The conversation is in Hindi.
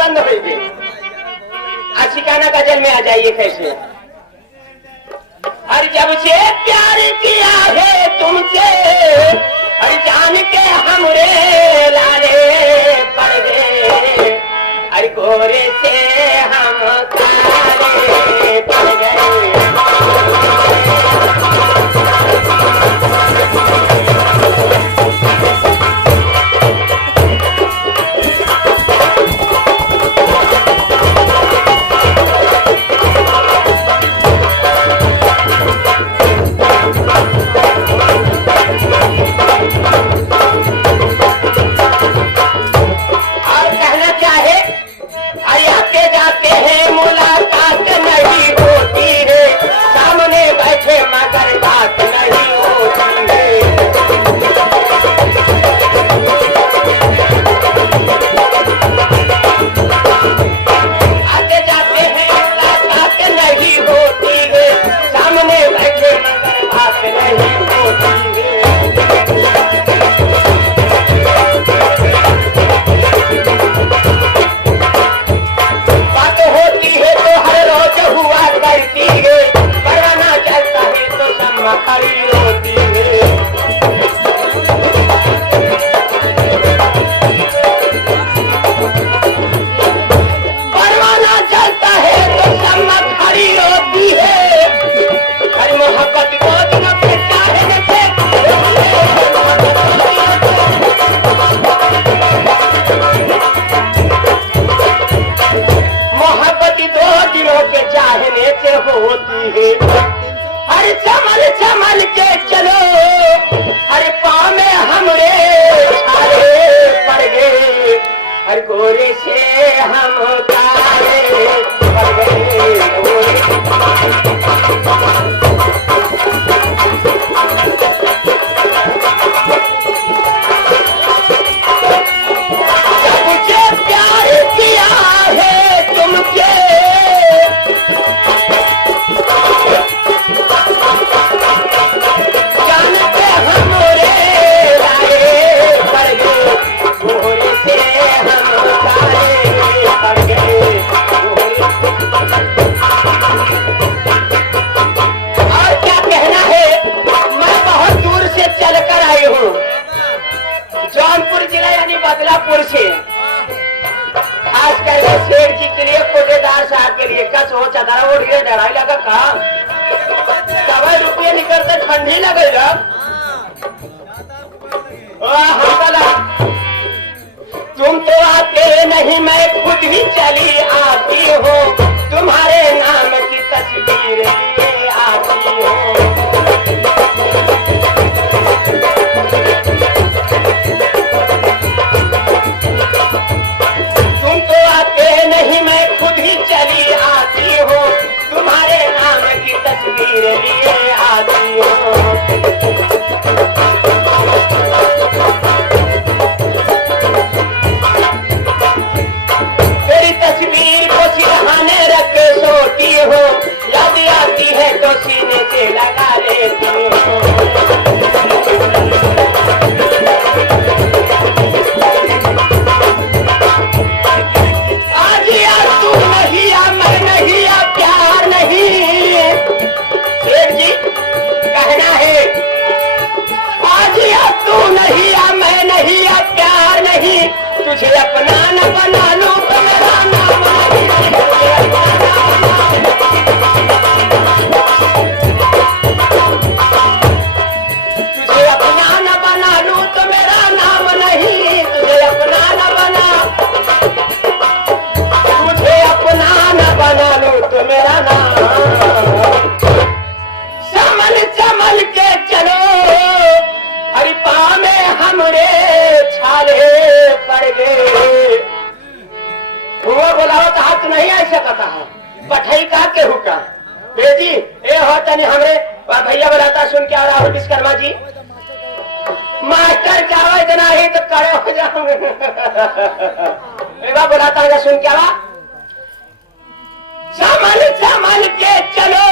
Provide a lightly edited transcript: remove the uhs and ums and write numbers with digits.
बंद हो गई। आशिकाना गजल में आ जाइए कैसे। हर जब से प्यार किया है तुमसे, हर जान के हमरे लाले पड़ गए, हर गोरे से हम काले पड़ गए। ठंडी लगेगा। तुम तो आते नहीं, मैं खुद ही चली आती हो, तुम्हारे नाम की तस्वीर लिए आती हो। तुम तो आते नहीं, मैं खुद ही चली आती हो, तुम्हारे नाम की तस्वीर लिए आती हो। तेरी तस्वीर को सिरहाने रखे सोती हो, याद आती है तो सीने से लगा लेती हो। आज यार तू नहीं आ, मैं नहीं आ, प्यार नहीं। शेर जी कहना है, आज यार तू नहीं आ, मैं नहीं आ, प्यार नहीं, तुझे अपना न बना लूं तो मेरा नाम नहीं। तुझे अपना न बना लूं तो मेरा नाम नहीं, तुझे अपना न बना, तुझे अपना न बना लूं तो मेरा नाम। चमल चमल के चलो, हरि पा में हमरे छाले पड़ गए। हुआ बोलाओ तो हाथ नहीं ऐसा कहता है, बठई का केहू का बेजी ए हो तनी हमरे भैया बुलाता सुन के आ रहा हूँ विश्वकर्मा जी। मास्टर क्या हो इतना ही तो खड़े हो जाओगे। बुलाता हूँ सुन के आ। संभल संभल के चलो,